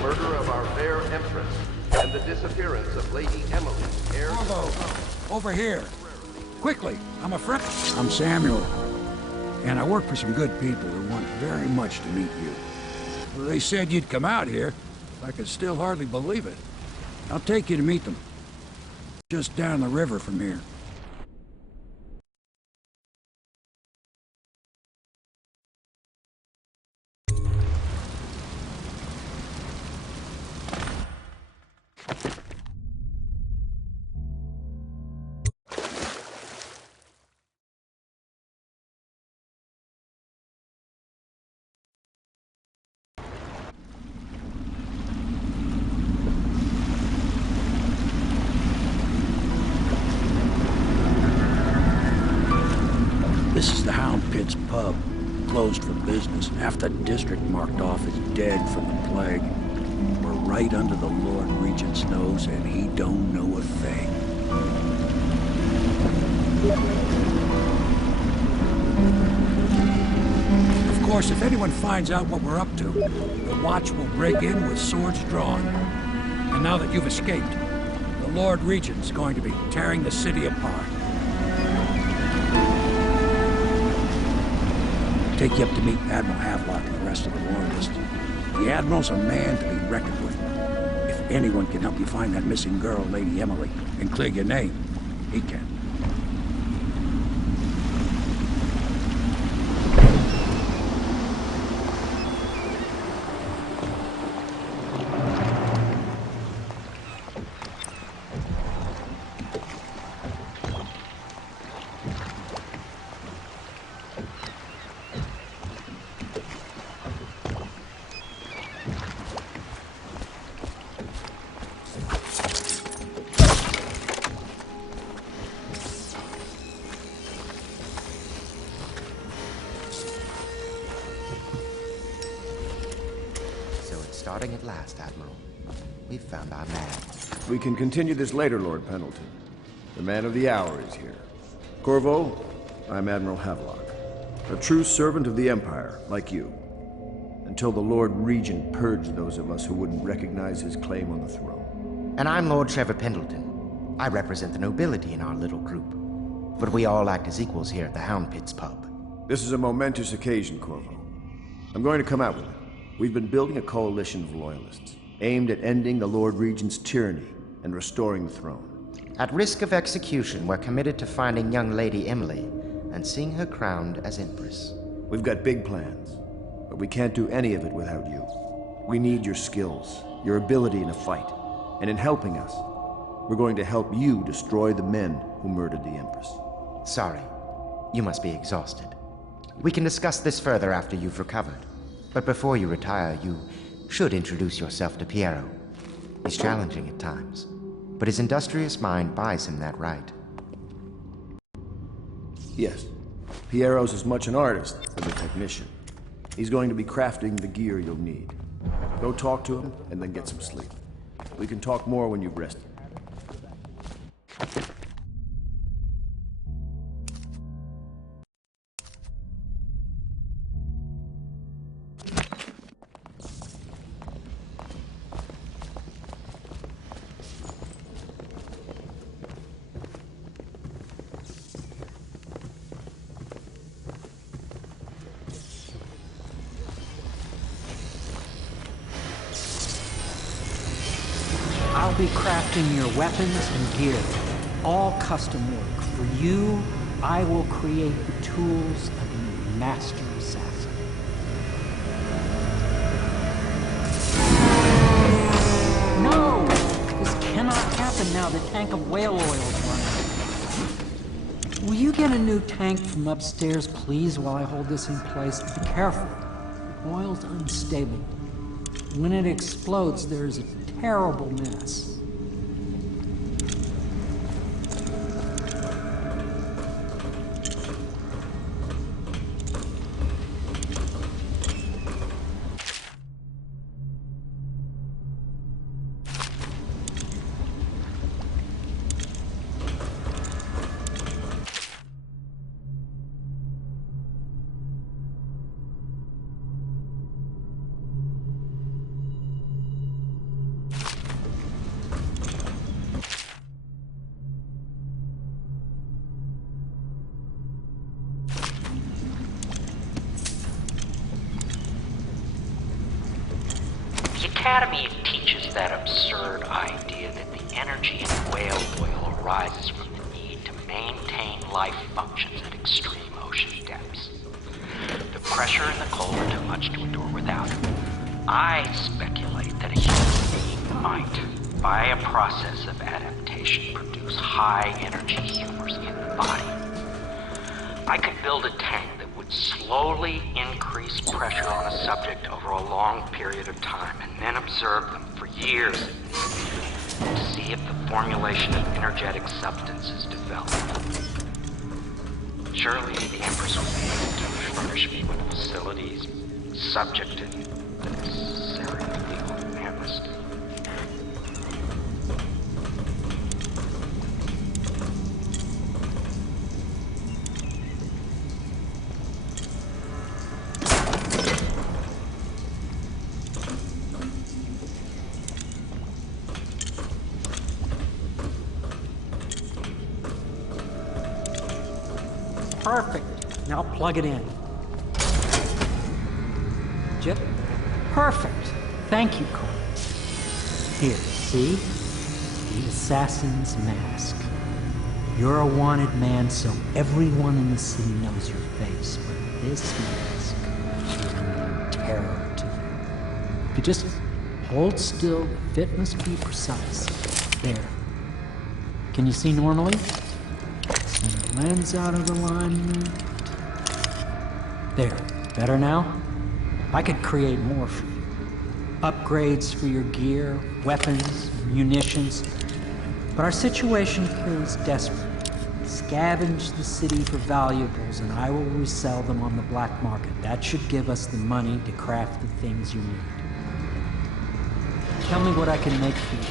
murder of our fair Empress and the disappearance of Lady Emily, heir to... Bravo! Over here! Quickly! I'm a friend. I'm Samuel, and I work for some good people who want very much to meet you. They said you'd come out here. I could still hardly believe it. I'll take you to meet them. Just down the river from here. This is the Hound Pit's pub, closed for business. Half the district marked off as dead from the plague. We're right under the Lord Regent's nose, and he don't know a thing. Of course, if anyone finds out what we're up to, the Watch will break in with swords drawn. And now that you've escaped, the Lord Regent's going to be tearing the city apart. Take you up to meet Admiral Havelock and the rest of the Loyalists. The Admiral's a man to be reckoned with. If anyone can help you find that missing girl, Lady Emily, and clear your name, he can. Starting at last, Admiral. We've found our man. We can continue this later, Lord Pendleton. The man of the hour is here. Corvo, I'm Admiral Havelock. A true servant of the Empire, like you. Until the Lord Regent purged those of us who wouldn't recognize his claim on the throne. And I'm Lord Trevor Pendleton. I represent the nobility in our little group. But we all act as equals here at the Hound Pit's pub. This is a momentous occasion, Corvo. I'm going to come out with it. We've been building a coalition of loyalists, aimed at ending the Lord Regent's tyranny and restoring the throne. At risk of execution, we're committed to finding young Lady Emily and seeing her crowned as Empress. We've got big plans, but we can't do any of it without you. We need your skills, your ability in a fight, and in helping us, we're going to help you destroy the men who murdered the Empress. Sorry, you must be exhausted. We can discuss this further after you've recovered. But before you retire, you should introduce yourself to Piero. He's challenging at times, but his industrious mind buys him that right. Yes. Piero's as much an artist as a technician. He's going to be crafting the gear you'll need. Go talk to him, and then get some sleep. We can talk more when you've rested. I'll be crafting your weapons and gear, all custom work. For you, I will create the tools of a master assassin. No! This cannot happen now. The tank of whale oil is running. Will you get a new tank from upstairs, please, while I hold this in place? Be careful. The oil's unstable. When it explodes, there's a terrible mess. The Academy teaches that absurd idea that the energy in whale oil arises from the need to maintain life functions at extreme ocean depths. The pressure and the cold are too much to endure without it. I speculate that a human being might, by a process of adaptation, produce high-energy humors in the body. I could build a tank that would slowly increase pressure on a subject over a long period of time and then observe them for years to see if the formulation of energetic substances developed. Surely the Empress would be able to furnish me with facilities subject to the necessary legal amnesty. Perfect. Now plug it in. Jip? Perfect. Thank you, Cole. Here, see? The assassin's mask. You're a wanted man, so everyone in the city knows your face, but this mask will mean terror to them. If you just hold still, the fit must be precise. There. Can you see normally? Send the lens out of alignment. There. Better now? I could create more for you. Upgrades for your gear, weapons, munitions. But our situation here is desperate. Scavenge the city for valuables and I will resell them on the black market. That should give us the money to craft the things you need. Tell me what I can make for you.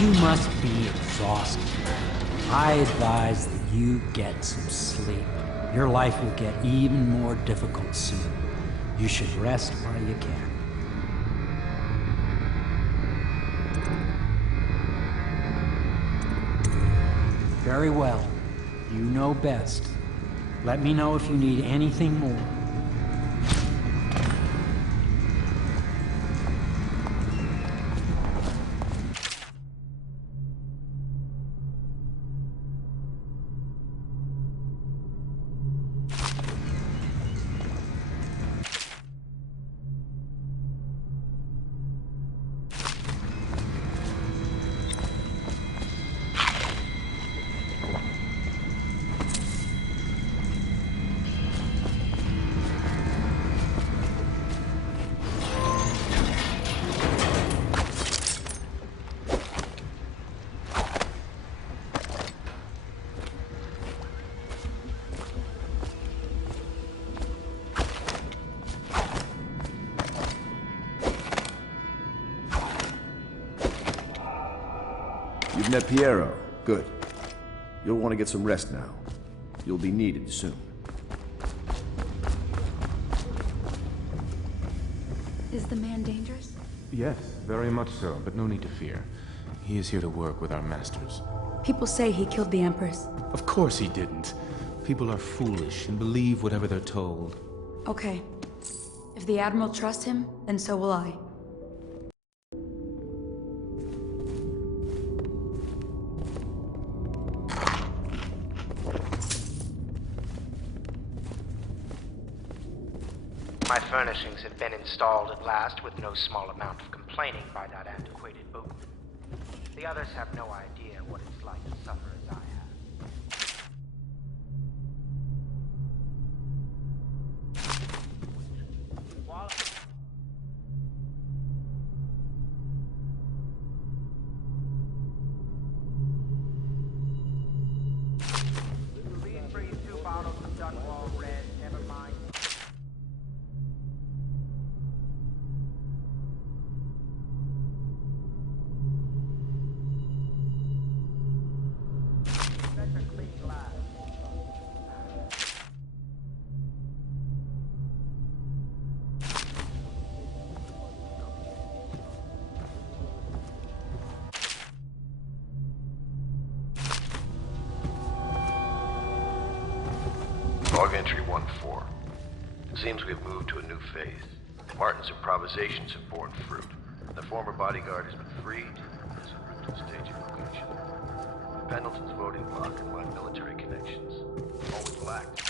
You must be exhausted. I advise that you get some sleep. Your life will get even more difficult soon. You should rest while you can. Very well. You know best. Let me know if you need anything more. You've met Piero. Good. You'll want to get some rest now. You'll be needed soon. Is the man dangerous? Yes, very much so, but no need to fear. He is here to work with our masters. People say he killed the Empress. Of course he didn't. People are foolish and believe whatever they're told. Okay. If the Admiral trusts him, then so will I. My furnishings have been installed at last with no small amount of complaining by that antiquated boatman. The others have no idea what it's like to suffer as I have. While Please bring 2 bottles of Dunwall Red, never mind. Log entry 1-4. It seems we have moved to a new phase. Martin's improvisations have borne fruit. The former bodyguard has been freed. There's a route to the staging location. Pendleton's voting block and my military connections. Always lacked.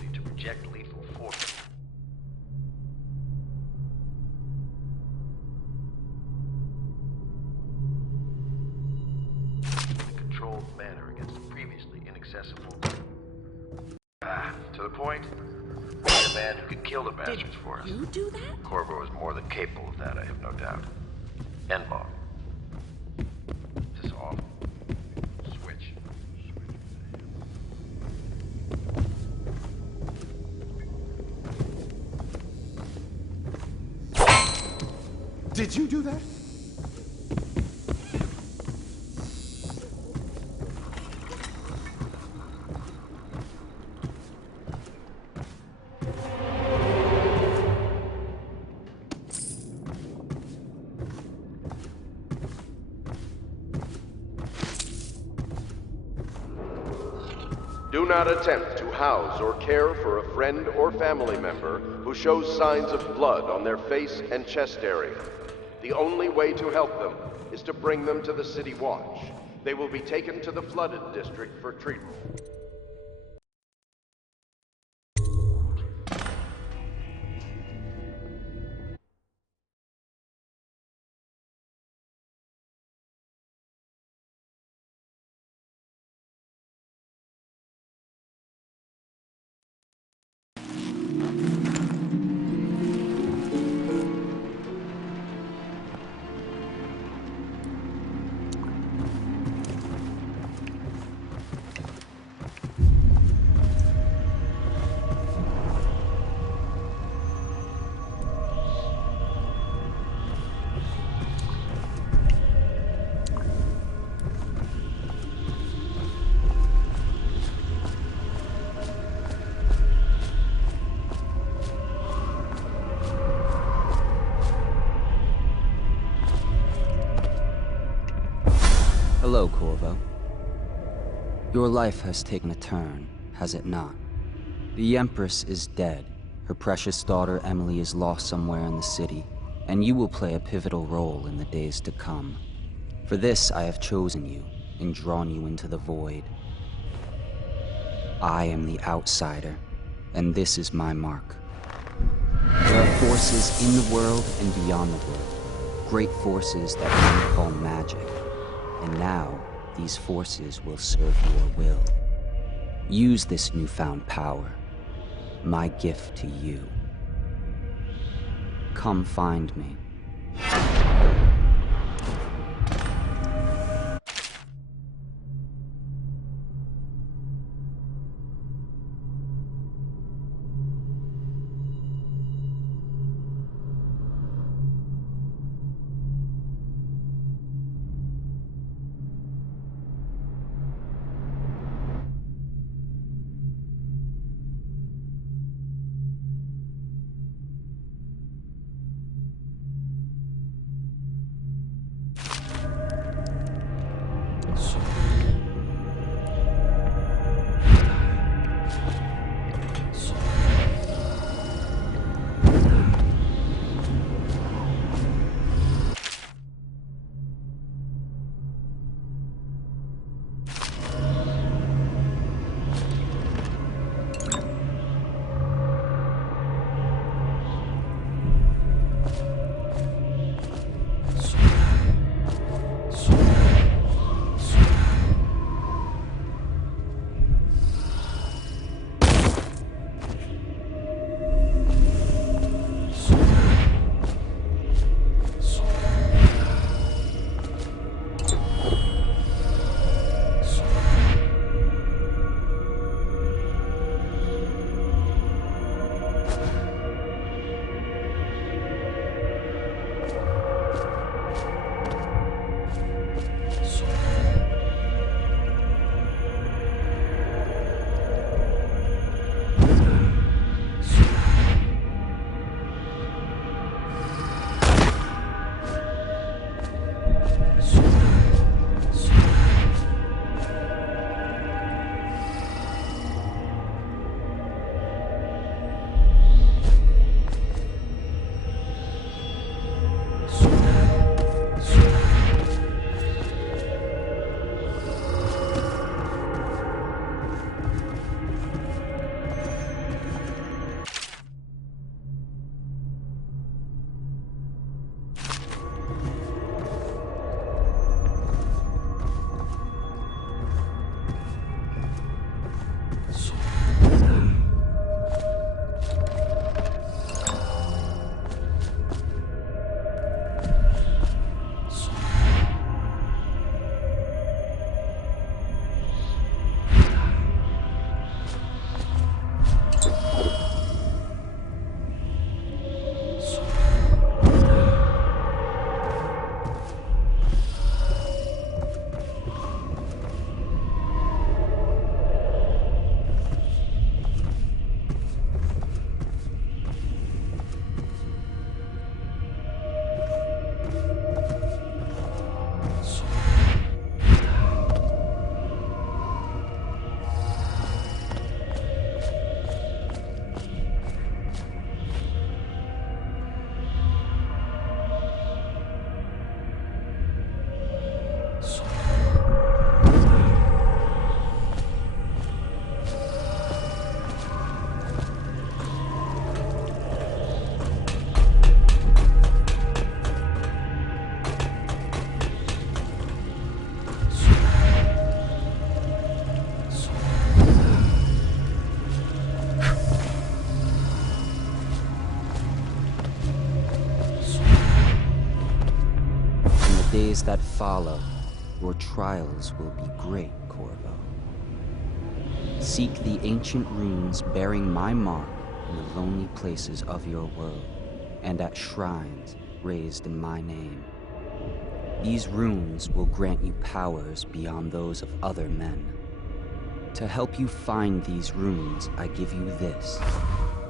Need to project lethal force. Controlled manner against a previously inaccessible. To the point, we need a man who can kill the bastards for us. You do that? Corvo is more than capable of that, I have no doubt. End log. Is this off? Switch. Did you do that? Do not attempt to house or care for a friend or family member who shows signs of blood on their face and chest area. The only way to help them is to bring them to the City Watch. They will be taken to the flooded district for treatment. Hello, Corvo. Your life has taken a turn, has it not? The Empress is dead. Her precious daughter Emily is lost somewhere in the city, and you will play a pivotal role in the days to come. For this, I have chosen you and drawn you into the void. I am the outsider, and this is my mark. There are forces in the world and beyond the world, great forces that men call magic. And now, these forces will serve your will. Use this newfound power, my gift to you. Come find me. days that follow, your trials will be great, Corvo. Seek the ancient runes bearing my mark in the lonely places of your world, and at shrines raised in my name. These runes will grant you powers beyond those of other men. To help you find these runes, I give you this,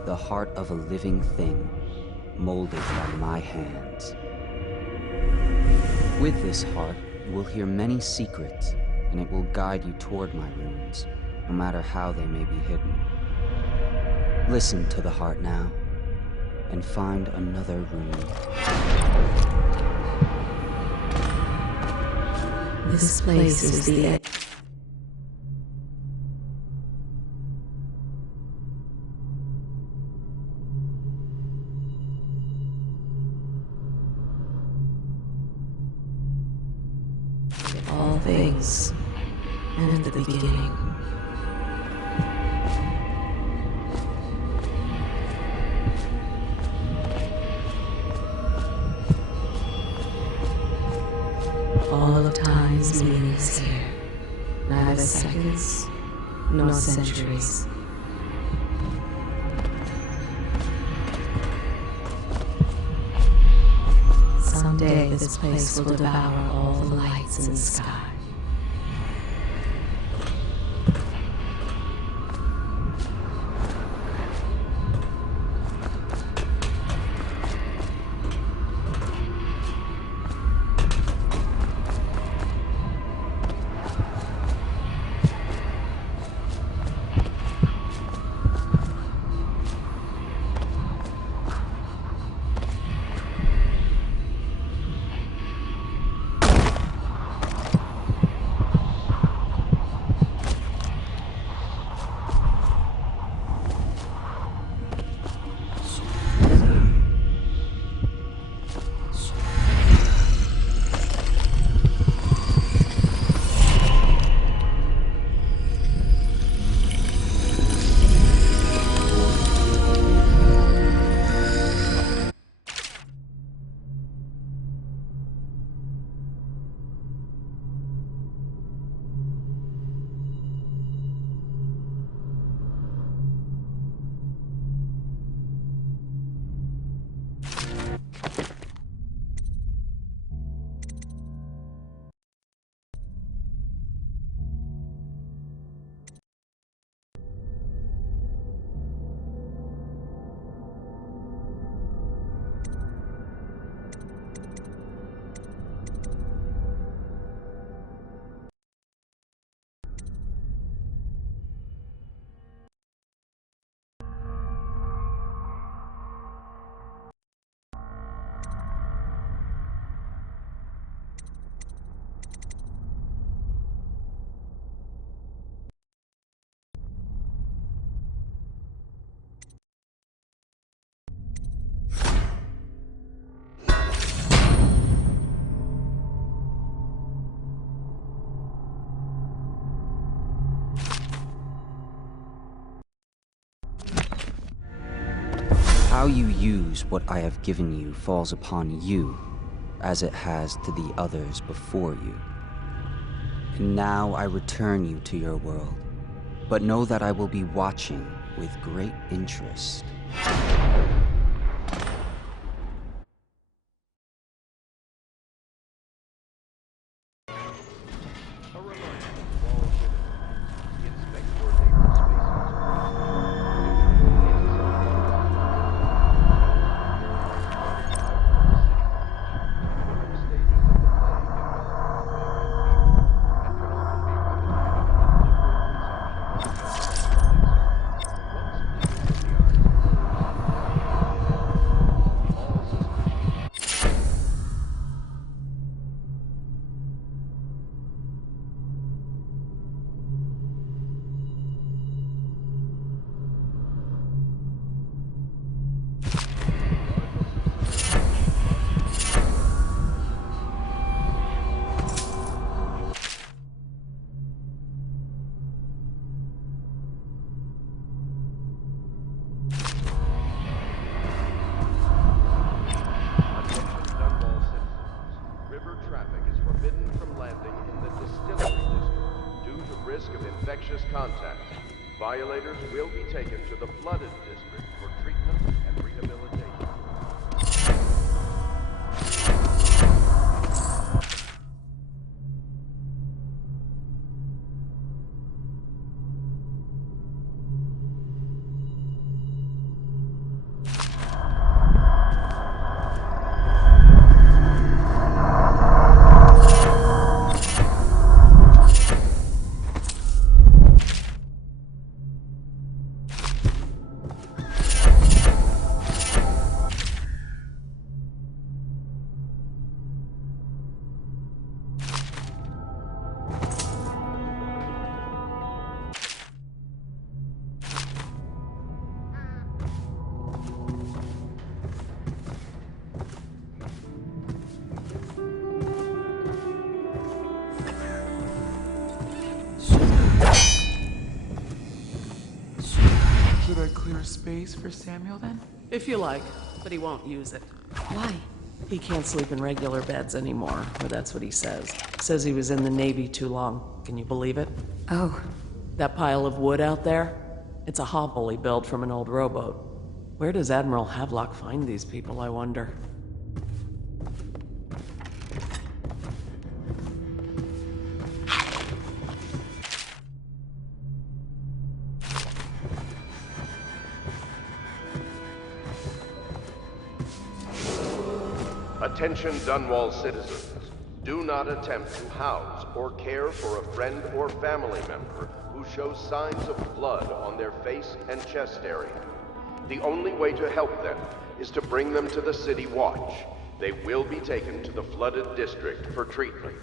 the heart of a living thing, molded by my hands. With this heart, you will hear many secrets, and it will guide you toward my runes, no matter how they may be hidden. Listen to the heart now, and find another rune. This place is the end. All things, and the beginning. All of time's meaning is here. Neither seconds, nor centuries. Someday this place will devour all the lights in the sky. How you use what I have given you falls upon you, as it has to the others before you. And now I return you to your world, but know that I will be watching with great interest. forbidden from landing in the distillery district due to risk of infectious contact. Violators will be taken to the flooded district for treatment and rehabilitation. Should I clear space for Samuel then? If you like, but he won't use it. Why? He can't sleep in regular beds anymore, or that's what he says. Says he was in the Navy too long. Can you believe it? Oh, That pile of wood out there? It's a hovel he built from an old rowboat. Where does Admiral Havelock find these people, I wonder? Attention Dunwall citizens. Do not attempt to house or care for a friend or family member who shows signs of blood on their face and chest area. The only way to help them is to bring them to the City Watch. They will be taken to the flooded district for treatment.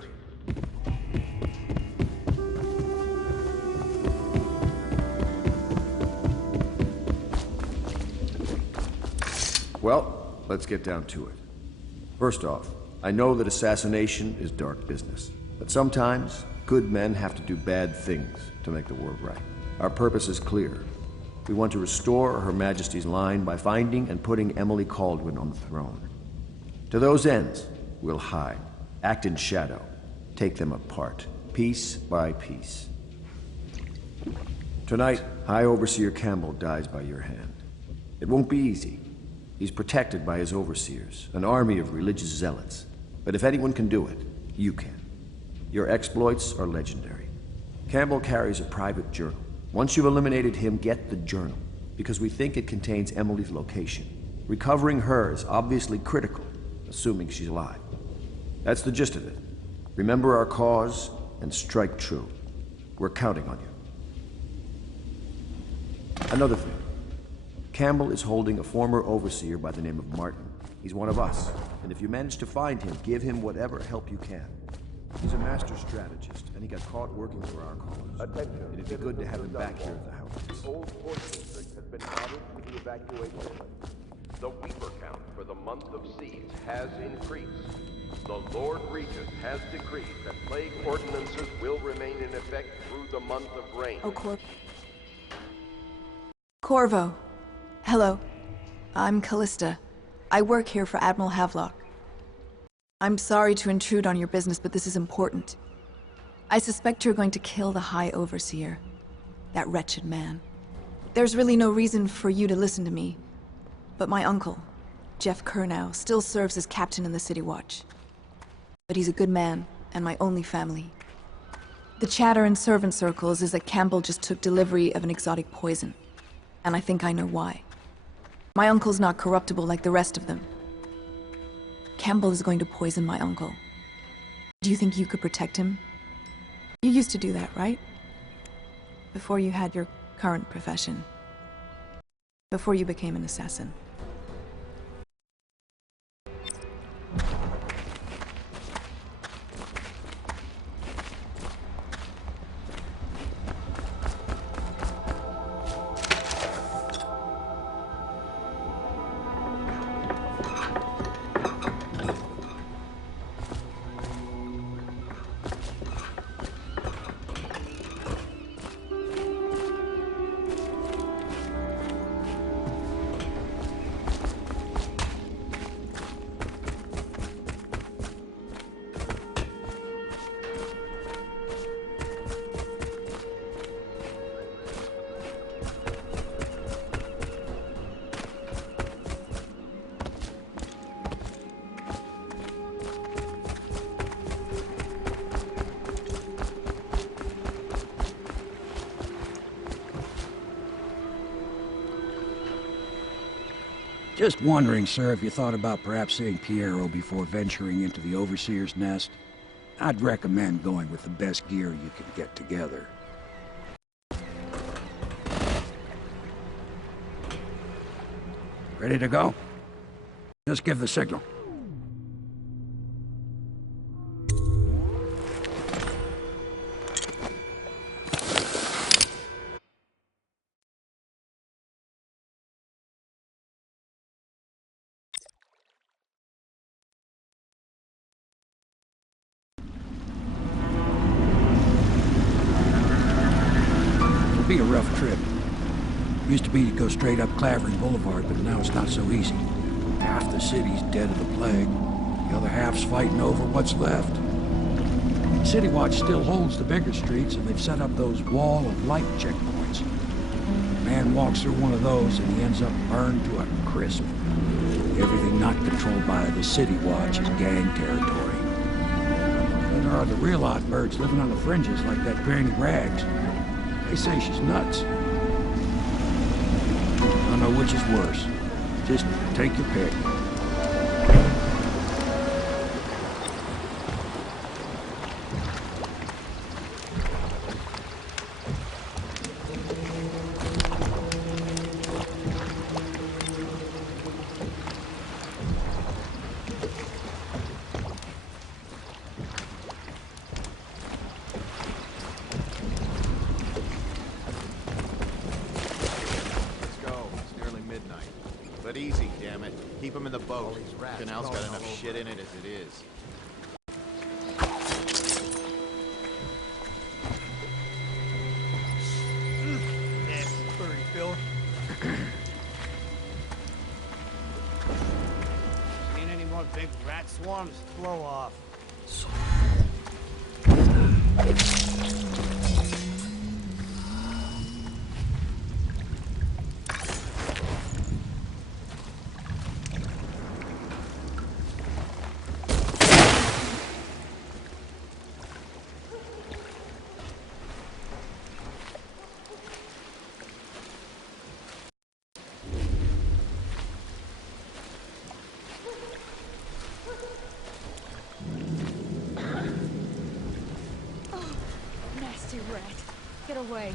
Well, let's get down to it. First off, I know that assassination is dark business, but sometimes good men have to do bad things to make the world right. Our purpose is clear. We want to restore Her Majesty's line by finding and putting Emily Kaldwin on the throne. To those ends, we'll hide, act in shadow, take them apart, piece by piece. Tonight, High Overseer Campbell dies by your hand. It won't be easy. He's protected by his overseers, an army of religious zealots. But if anyone can do it, you can. Your exploits are legendary. Campbell carries a private journal. Once you've eliminated him, get the journal, because we think it contains Emily's location. Recovering her is obviously critical, assuming she's alive. That's the gist of it. Remember our cause and strike true. We're counting on you. Another thing. Campbell is holding a former overseer by the name of Martin. He's one of us, and if you manage to find him, give him whatever help you can. He's a master strategist, and he got caught working for our cause. It'd be good to have him back here at the house. The old port district has been added to the evacuation list. The Weaver count for the month of siege has increased. The Lord Regent has decreed that plague ordinances will remain in effect through the month of rain. Oh, Corvo. Hello. I'm Callista. I work here for Admiral Havelock. I'm sorry to intrude on your business, but this is important. I suspect you're going to kill the High Overseer. That wretched man. There's really no reason for you to listen to me. But my uncle, Jeff Kernow, still serves as captain in the City Watch. But he's a good man, and my only family. The chatter in servant circles is that Campbell just took delivery of an exotic poison. And I think I know why. My uncle's not corruptible like the rest of them. Campbell is going to poison my uncle. Do you think you could protect him? You used to do that, right? Before you had your current profession. Before you became an assassin. Just wondering, sir, if you thought about perhaps seeing Piero before venturing into the Overseer's nest. I'd recommend going with the best gear you can get together. Ready to go? Just give the signal. It'll be a rough trip. Used to be to go straight up Clavering Boulevard, but now it's not so easy. Half the city's dead of the plague. The other half's fighting over what's left. City Watch still holds the bigger streets, and they've set up those wall of light checkpoints. A man walks through one of those, and he ends up burned to a crisp. Everything not controlled by the City Watch is gang territory. Then there are the real odd birds living on the fringes, like that Granny Rags. They say she's nuts. I don't know which is worse. Just take your pick. But easy, damn it. Keep him in the boat. Canal's got enough shit in it as it is. Nasty furry Phil. Seen any more big rat swarms? Blow off. Rat. Get away.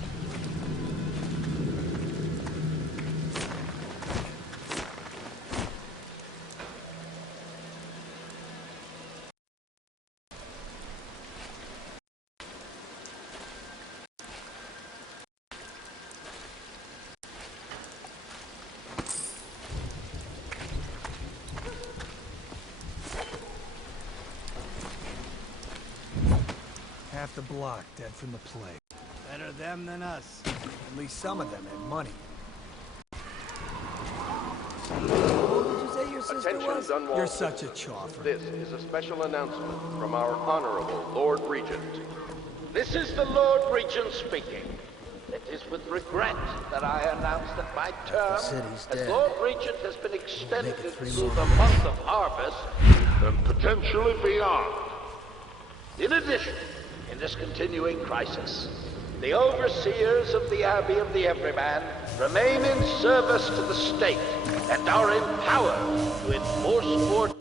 Half the block dead from the plague. Better them than us. At least some of them had money. What did you say your sister Attention, was? Dunwall You're such a citizens. choffer. This is a special announcement from our Honorable Lord Regent. This is the Lord Regent speaking. It is with regret that I announce that my term as Lord Regent has been extended through the month of harvest and potentially beyond. In addition, in this continuing crisis, the overseers of the Abbey of the Everyman remain in service to the state and are empowered to enforce order.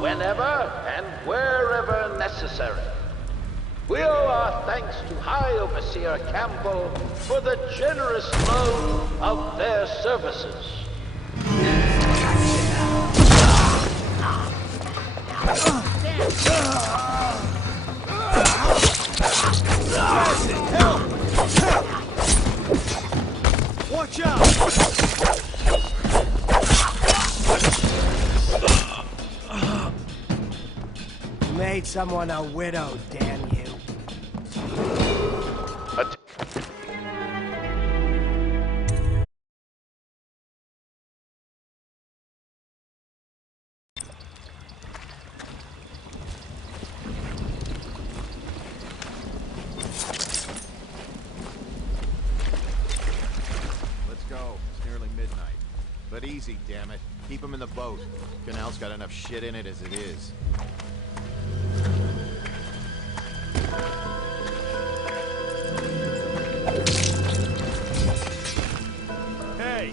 Whenever and wherever necessary. We owe our thanks to High Overseer Campbell for the generous loan of their services. Watch out! You made someone a widow, damn you. Let's go. It's nearly midnight. But easy, damn it. Keep him in the boat. Canal's got enough shit in it as it is. Hey!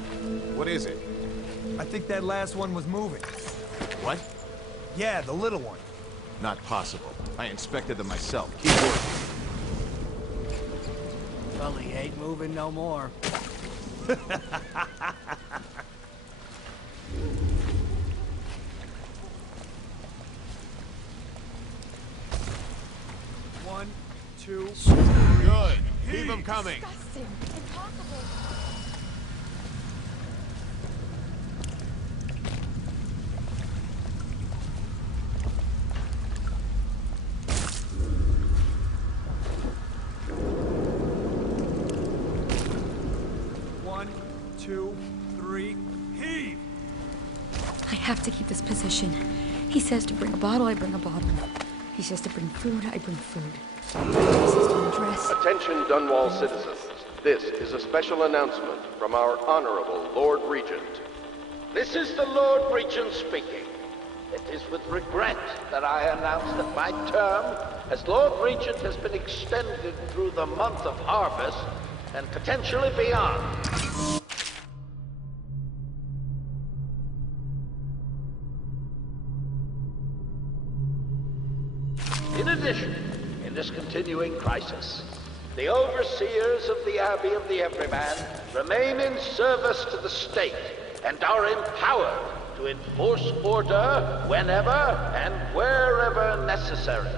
What is it? I think that last one was moving. What? Yeah, the little one. Not possible. I inspected them myself. Keep working. Well, he ain't moving no more. One, two... Good. Keep them coming. Disgusting. Impossible. One, two, three, heave! I have to keep this position. He says to bring a bottle, I bring a bottle. He says to bring food, I bring food. He says to undress. Attention Dunwall citizens. This is a special announcement from our Honorable Lord Regent. This is the Lord Regent speaking. It is with regret that I announce that my term as Lord Regent has been extended through the month of harvest and potentially beyond. In addition, in this continuing crisis, the overseers of the Abbey of the Everyman remain in service to the state and are empowered to enforce order whenever and wherever necessary.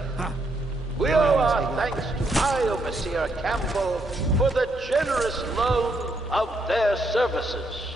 We owe our thanks to High Overseer Campbell for the generous loan of their services.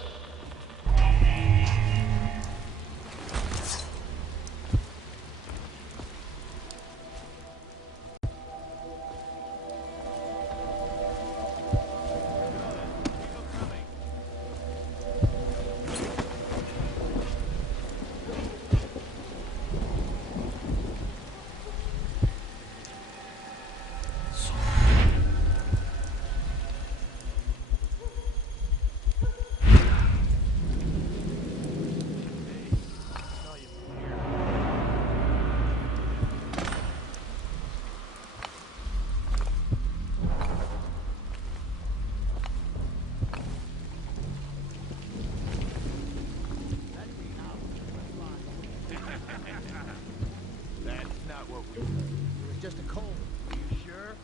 Just a cold. Are you sure?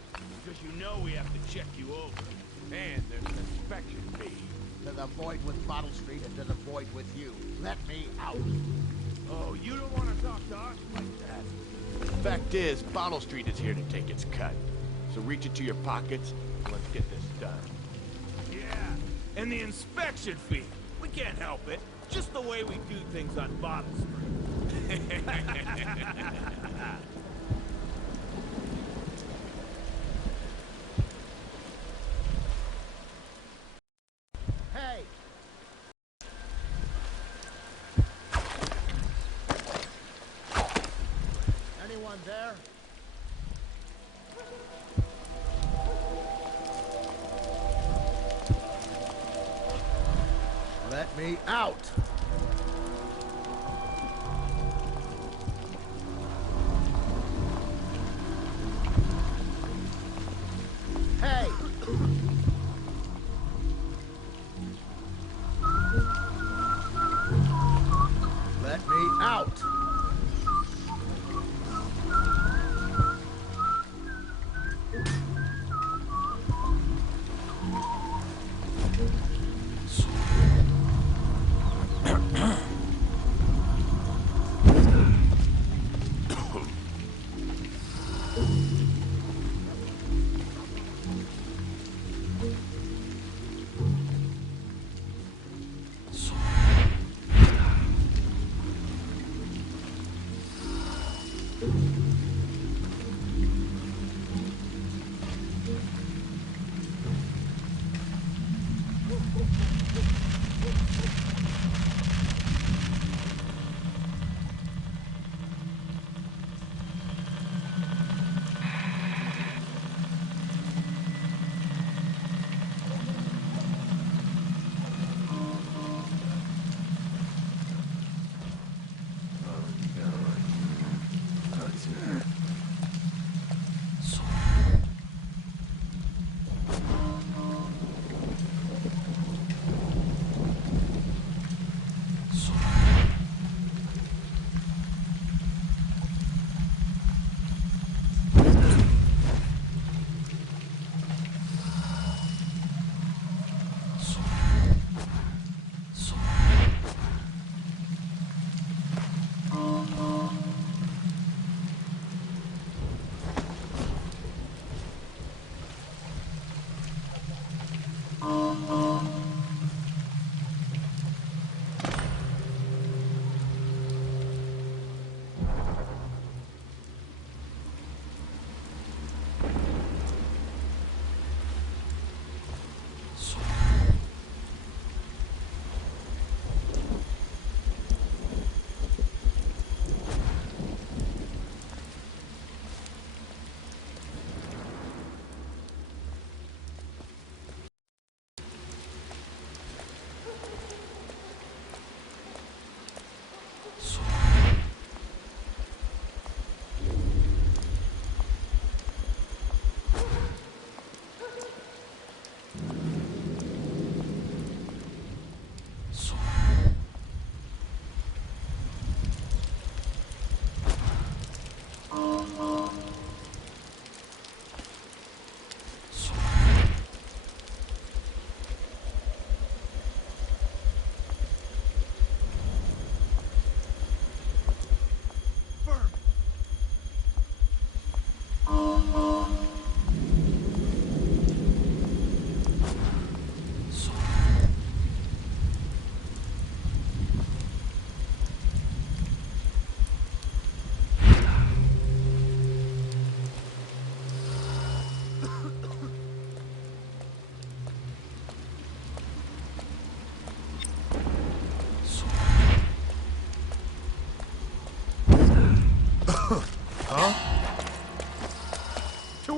Because you know we have to check you over. And there's an inspection fee. To the void with Bottle Street and to the void with you. Let me out. Oh, you don't want to talk to us like that. Fact is, Bottle Street is here to take its cut. So reach into your pockets and let's get this done. Yeah, and the inspection fee. We can't help it. Just the way we do things on Bottle Street. Hey! Anyone there? Let me out! Hey! Let me out!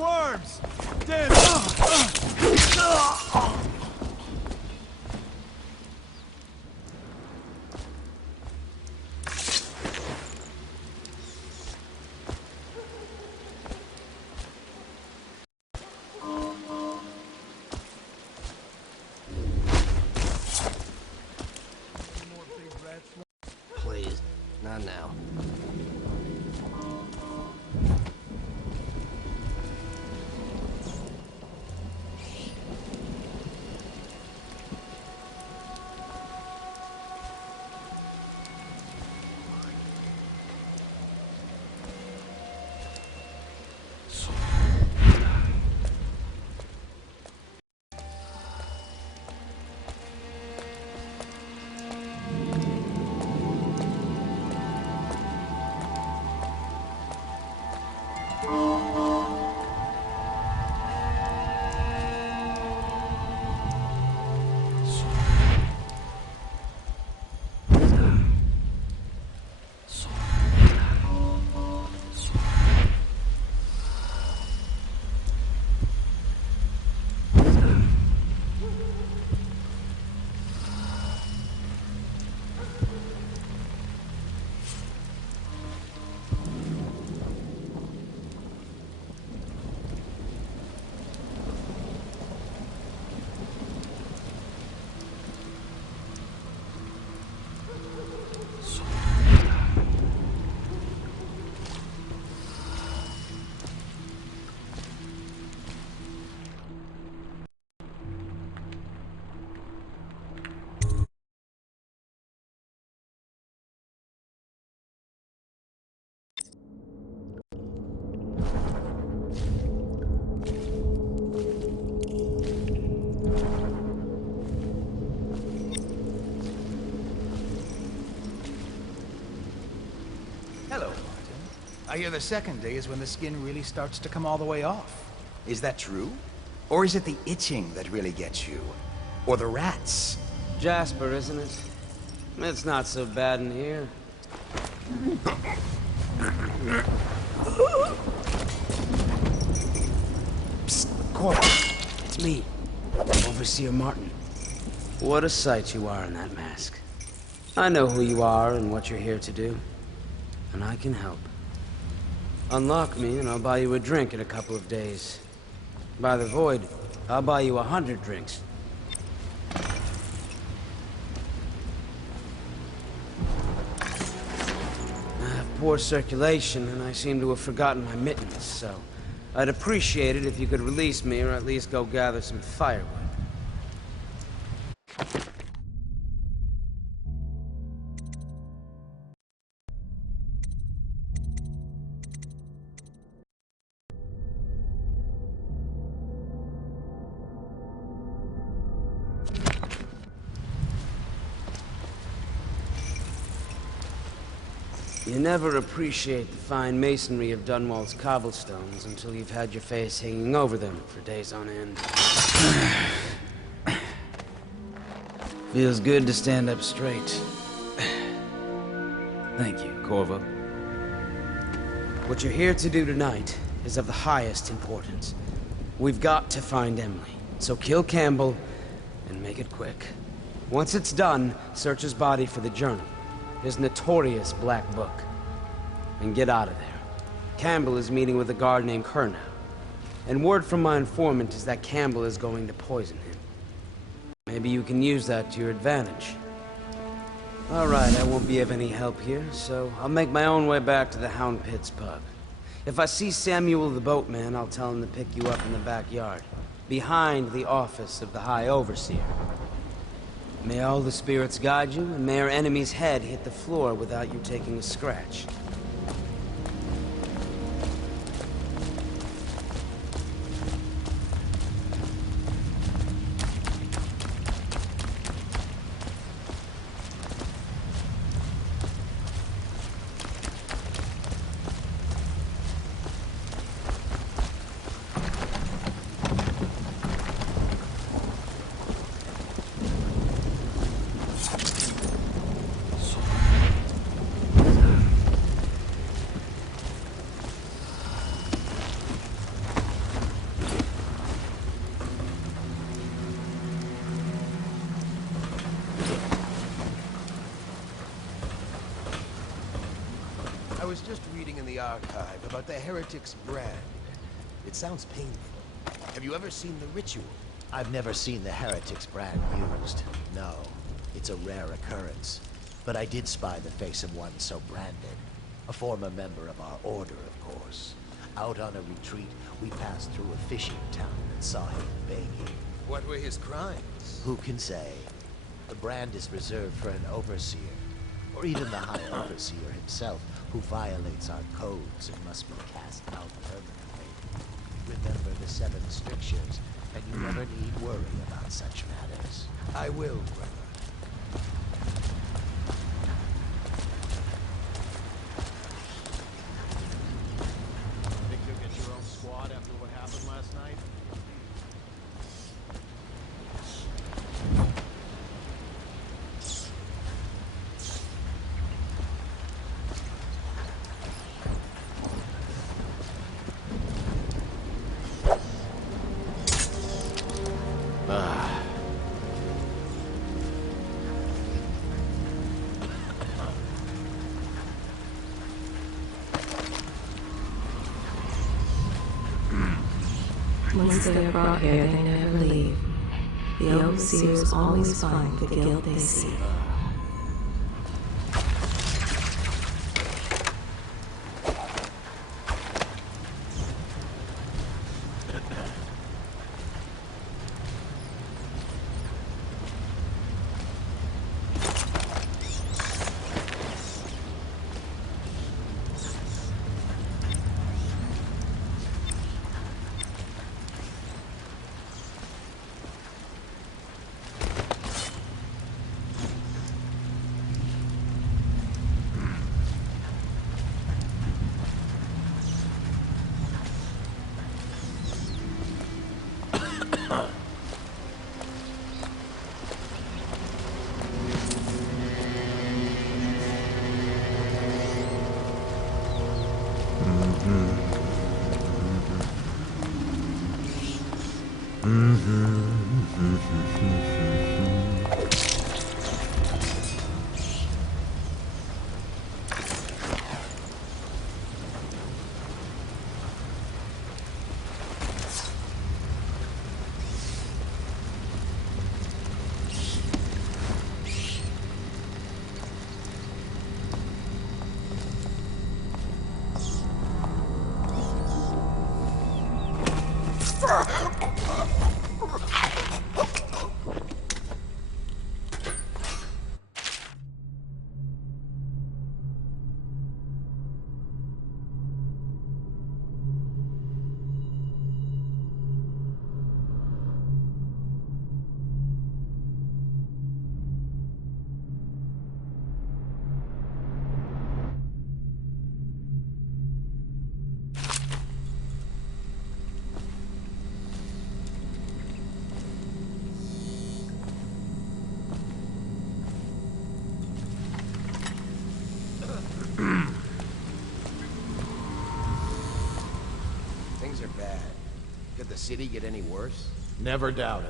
worms! Damn! Please, not now. Hello, Martin. I hear the second day is when the skin really starts to come all the way off. Is that true? Or is it the itching that really gets you? Or the rats? Jasper, isn't it? It's not so bad in here. Psst, Corp. It's me, Overseer Martin. What a sight you are in that mask. I know who you are and what you're here to do. And I can help. Unlock me and I'll buy you a drink in a couple of days. By the Void, I'll buy you 100 drinks. I have poor circulation and I seem to have forgotten my mittens, so I'd appreciate it if you could release me or at least go gather some firewood. You never appreciate the fine masonry of Dunwall's cobblestones until you've had your face hanging over them for days on end. Feels good to stand up straight. Thank you, Corvo. What you're here to do tonight is of the highest importance. We've got to find Emily, so kill Campbell and make it quick. Once it's done, search his body for the journal. His notorious black book. And get out of there. Campbell is meeting with a guard named Kernow. And word from my informant is that Campbell is going to poison him. Maybe you can use that to your advantage. Alright, I won't be of any help here, so I'll make my own way back to the Hound Pits pub. If I see Samuel the boatman, I'll tell him to pick you up in the backyard, behind the office of the High Overseer. May all the spirits guide you, and may our enemy's head hit the floor without you taking a scratch. was just reading in the archive about the Heretic's brand. It sounds painful. Have you ever seen the ritual? I've never seen the Heretic's brand used. No, it's a rare occurrence. But I did spy the face of one so branded. A former member of our order, of course. Out on a retreat, we passed through a fishing town and saw him begging. What were his crimes? Who can say? The brand is reserved for an overseer, or even the High Overseer himself, who violates our codes and must be cast out permanently. Remember the 7 strictures, and you never need worry about such matters. I will, brother. Think you'll get your own squad after what happened last night? Once they are brought here, they never leave. The overseers always find the guilt they seek. Things are bad. Could the city get any worse? Never doubt it.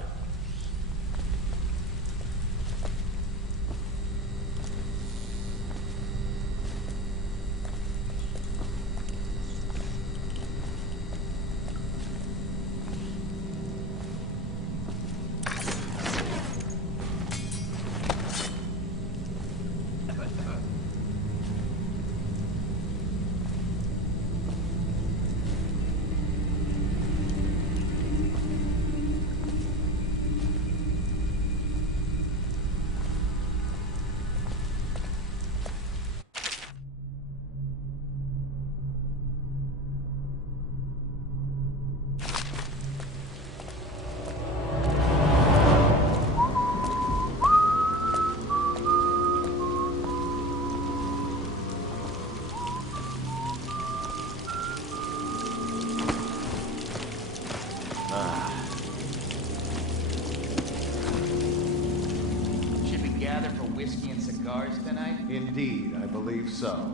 Whiskey and cigars tonight? Indeed, I believe so.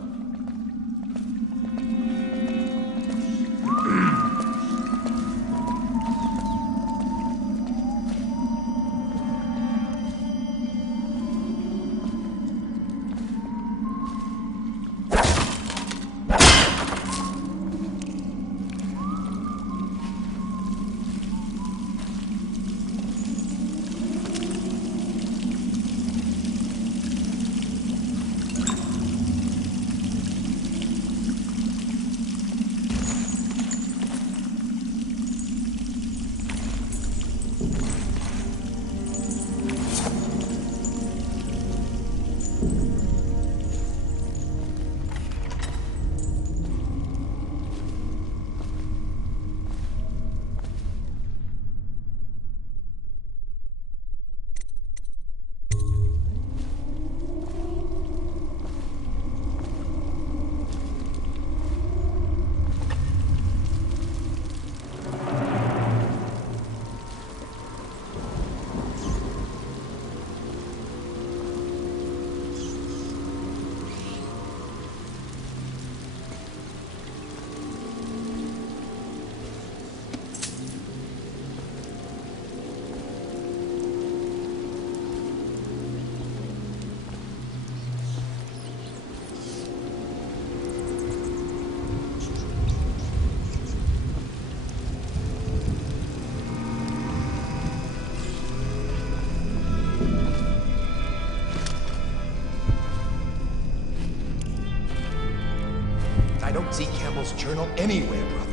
journal anywhere, brother.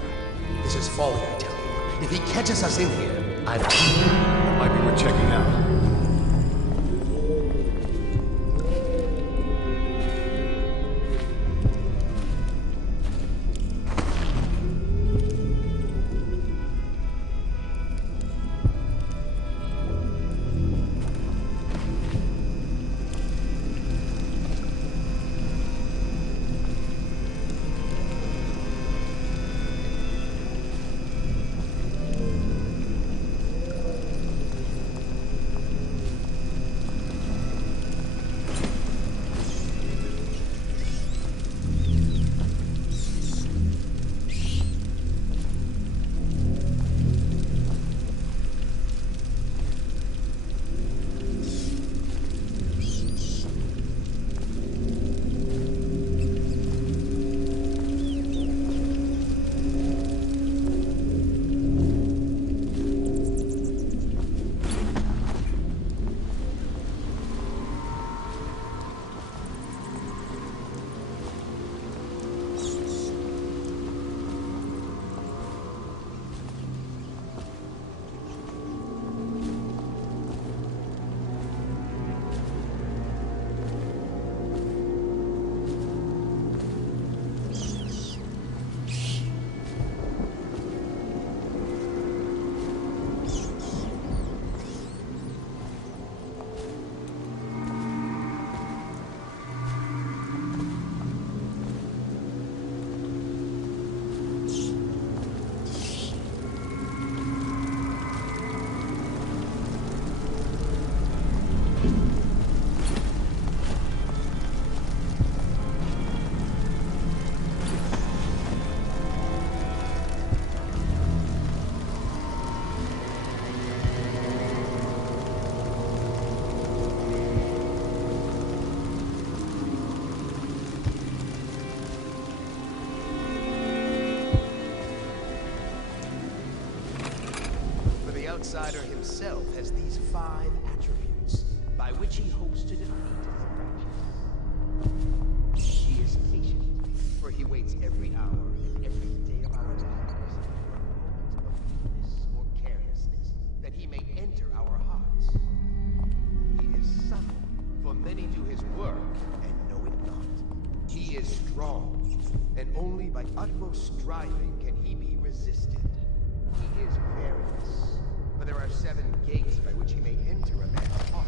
This is folly, I tell you. If he catches us in here, I don't... Might be worth checking out. outsider himself has these 5 attributes by which he hopes to defeat his righteous. He is patient, for he waits every hour and every day of our lives for a moment of weakness or carelessness, that he may enter our hearts. He is subtle, for many do his work and know it not. He is strong, and only by utmost striving can he be resisted. He is various, for there are 7 gates by which he may enter a man's heart,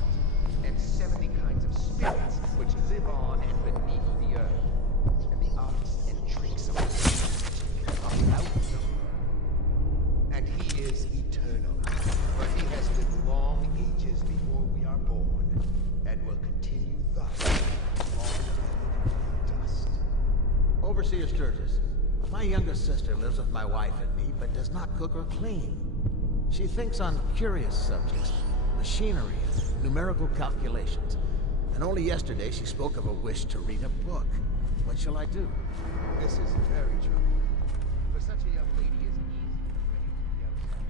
and 70 kinds of spirits which live on and beneath the earth, and the arts and tricks of the are without number. And he is eternal, for he has lived long ages before we are born, and will continue thus all the dust. Overseer Sturgis, my youngest sister lives with my wife and me, but does not cook or clean. She thinks on curious subjects, machinery and numerical calculations. And only yesterday she spoke of a wish to read a book. What shall I do? This is very troubling. For such a young lady is easy to pray to the outside.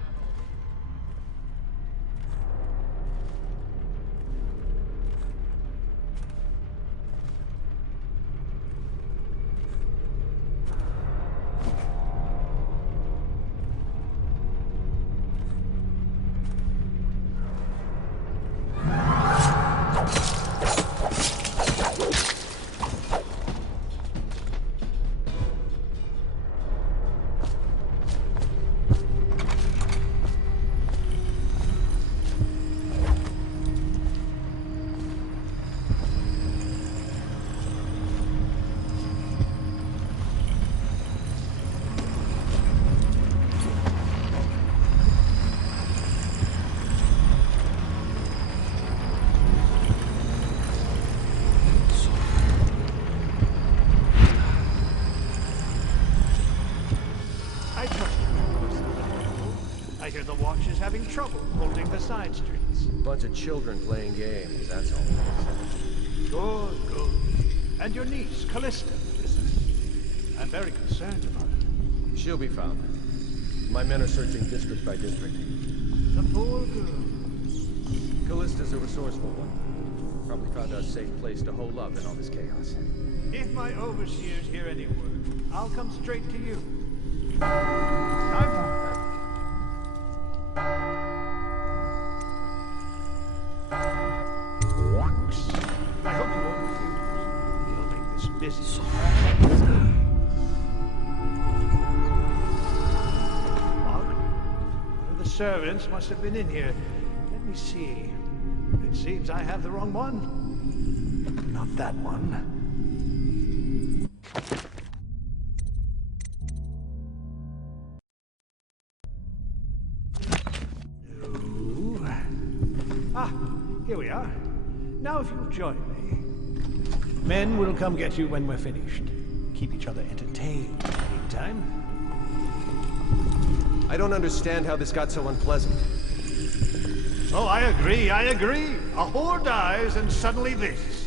Not already. I hear the watch is having trouble holding the side streets. Bunch of children playing games, that's all. Good, good. And your niece, Callista, listen. I'm very concerned about her. She'll be found. My men are searching district by district. The poor girl. Callista's a resourceful one. Probably found a safe place to hole up in all this chaos. If my overseers hear any word, I'll come straight to you. Time for I hope you won't refuse. You'll make this busy. One of the servants must have been in here. Let me see. It seems I have the wrong one. Not that one. No. Ah, here we are. Now if you'll join me. Men will come get you when we're finished. Keep each other entertained in the meantime. I don't understand how this got so unpleasant. Oh, I agree. A whore dies and suddenly this.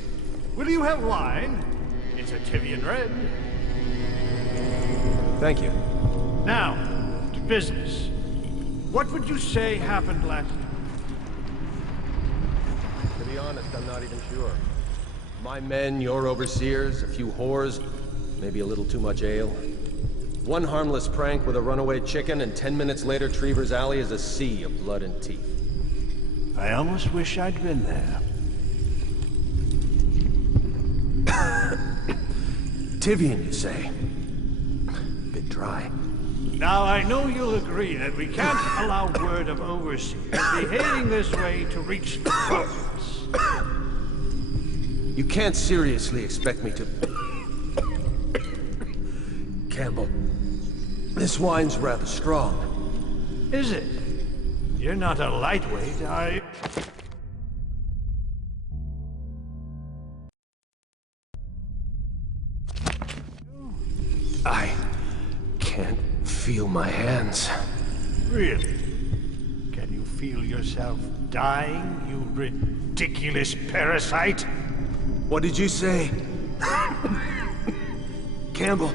Will you have wine? It's a Tivian red. Thank you. Now, to business. What would you say happened last night? To be honest, I'm not even sure. My men, your overseers, a few whores, maybe a little too much ale. One harmless prank with a runaway chicken, and 10 minutes later, Trevor's Alley is a sea of blood and teeth. I almost wish I'd been there. Tivian, you say? Bit dry. Now, I know you'll agree that we can't allow word of overseers behaving this way to reach the surface. You can't seriously expect me to... Campbell, this wine's rather strong. Is it? You're not a lightweight, I can't feel my hands. Really? Can you feel yourself dying, you ridiculous parasite? What did you say? Campbell.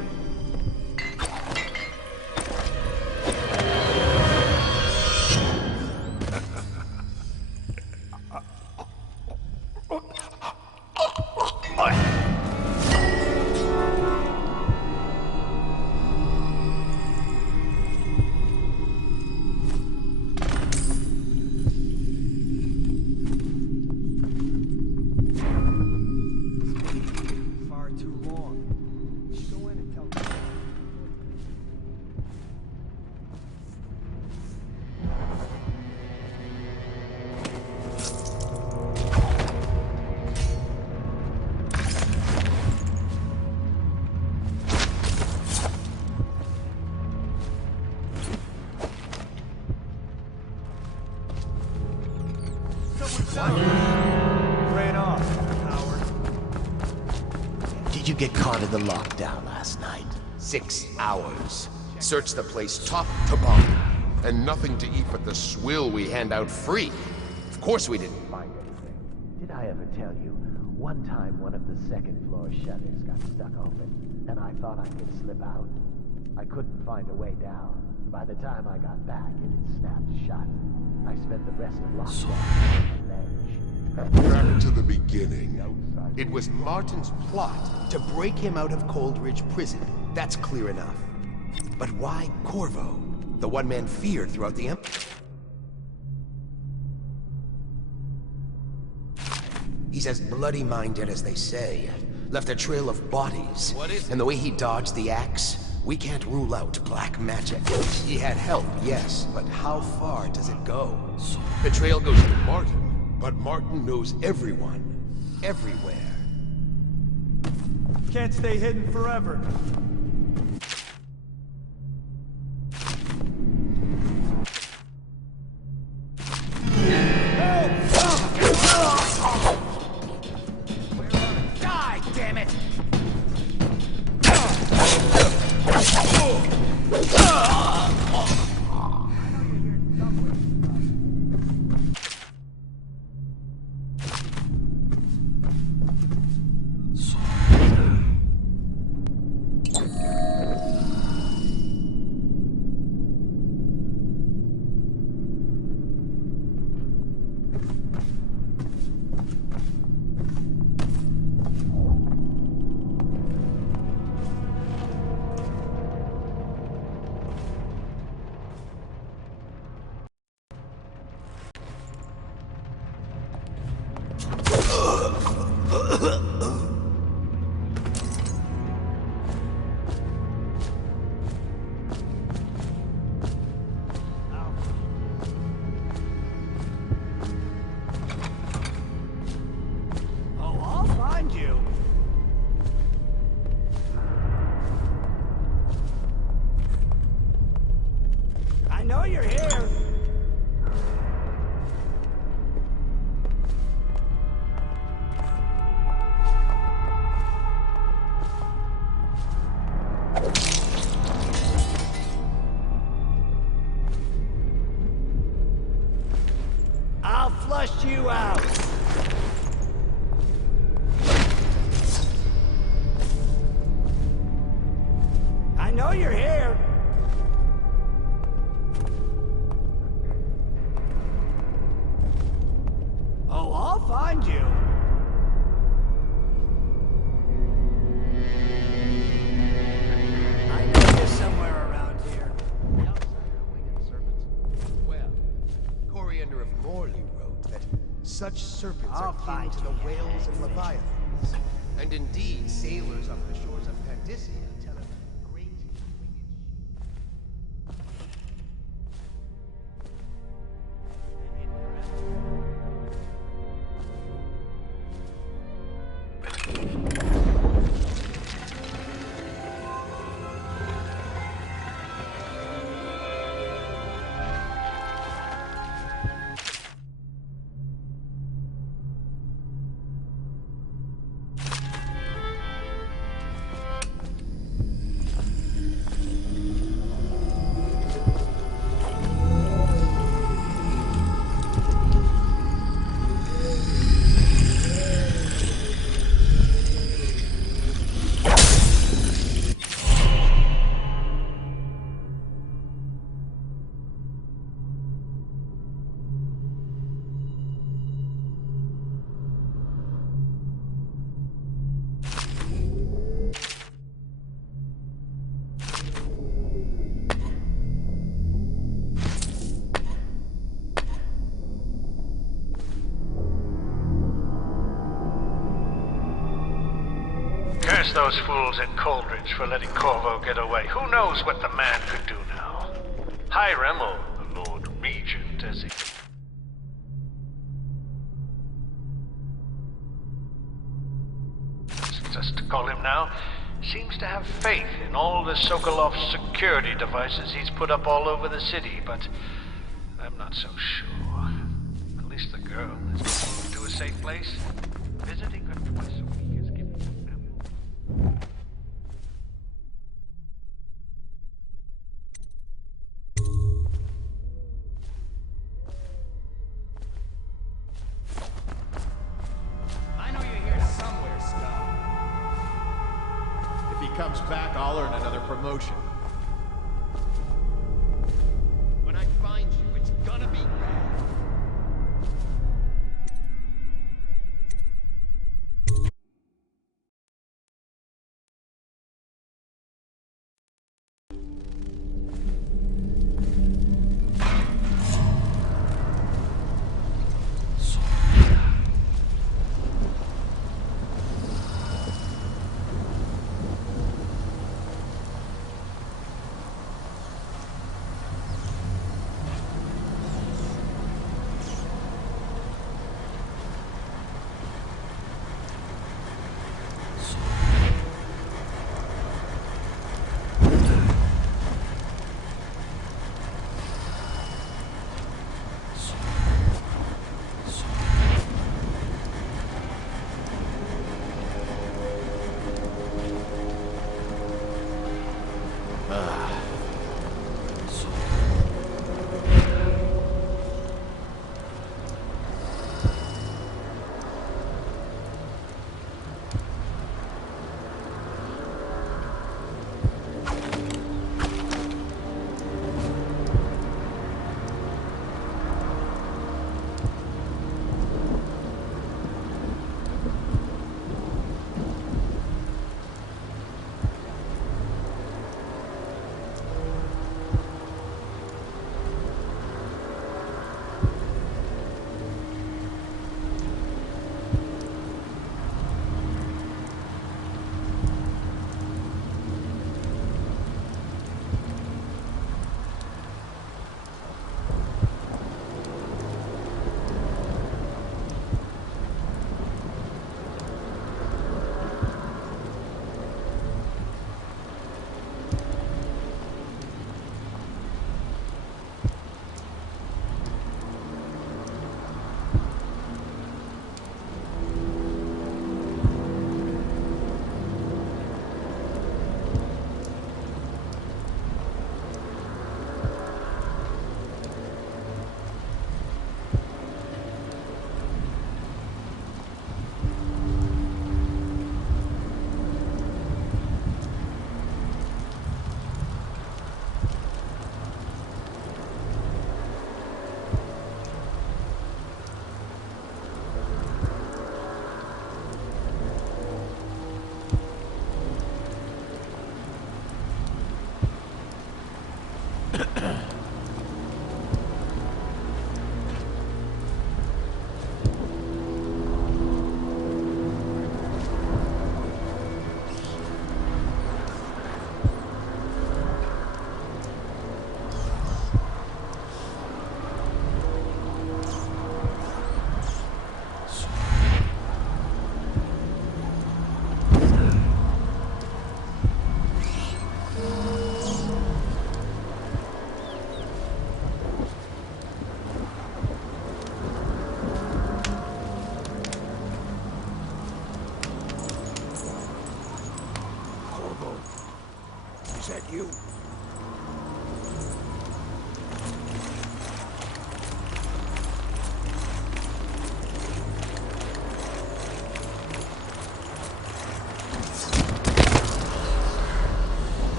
Did you get caught in the lockdown last night? 6 hours. Searched the place top to bottom. And nothing to eat but the swill we hand out free. Of course we didn't find anything. Did I ever tell you? One time one of the second floor shutters got stuck open, and I thought I could slip out. I couldn't find a way down. By the time I got back, it had snapped shut. I spent the rest of lockdown on the ledge. Back to the beginning. It was Martin's plot To break him out of Coldridge Prison. That's clear enough. But why Corvo? The one man feared throughout the Empire. He's as bloody-minded as they say. Left a trail of bodies. And the way he dodged the axe, we can't rule out black magic. He had help, yes, but how far does it go? The trail goes to Martin, but Martin knows everyone. Everywhere. Can't stay hidden forever. Die, damn it! know you're here. I'll flush you out. I know you're here. Oh, I'll find you. I know you're somewhere around here. The outsider winged serpents. Well, Coriander of Morley wrote that such serpents I'll are kin find to the you. whales and leviathans. And indeed, sailors off the shores of Pandysia tell of great winged Curse those fools at Coldridge for letting Corvo get away. Who knows what the man could do now? Hiram, or the Lord Regent, as he... just to call him now, seems to have faith in all the Sokolov's security devices he's put up all over the city, but I'm not so sure. At least the girl has been moved to a safe place. Visiting her twice a week has given her ample... I know you're here somewhere, Scum. If he comes back, I'll earn another promotion. When I find you, it's gonna be bad.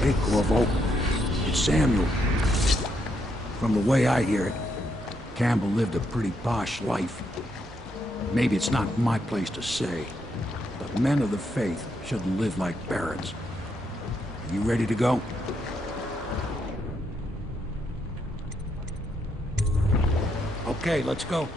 Hey, Corvo. It's Samuel. From the way I hear it, Campbell lived a pretty posh life. Maybe it's not my place to say, but men of the faith shouldn't live like barons. Are you ready to go? Okay, let's go.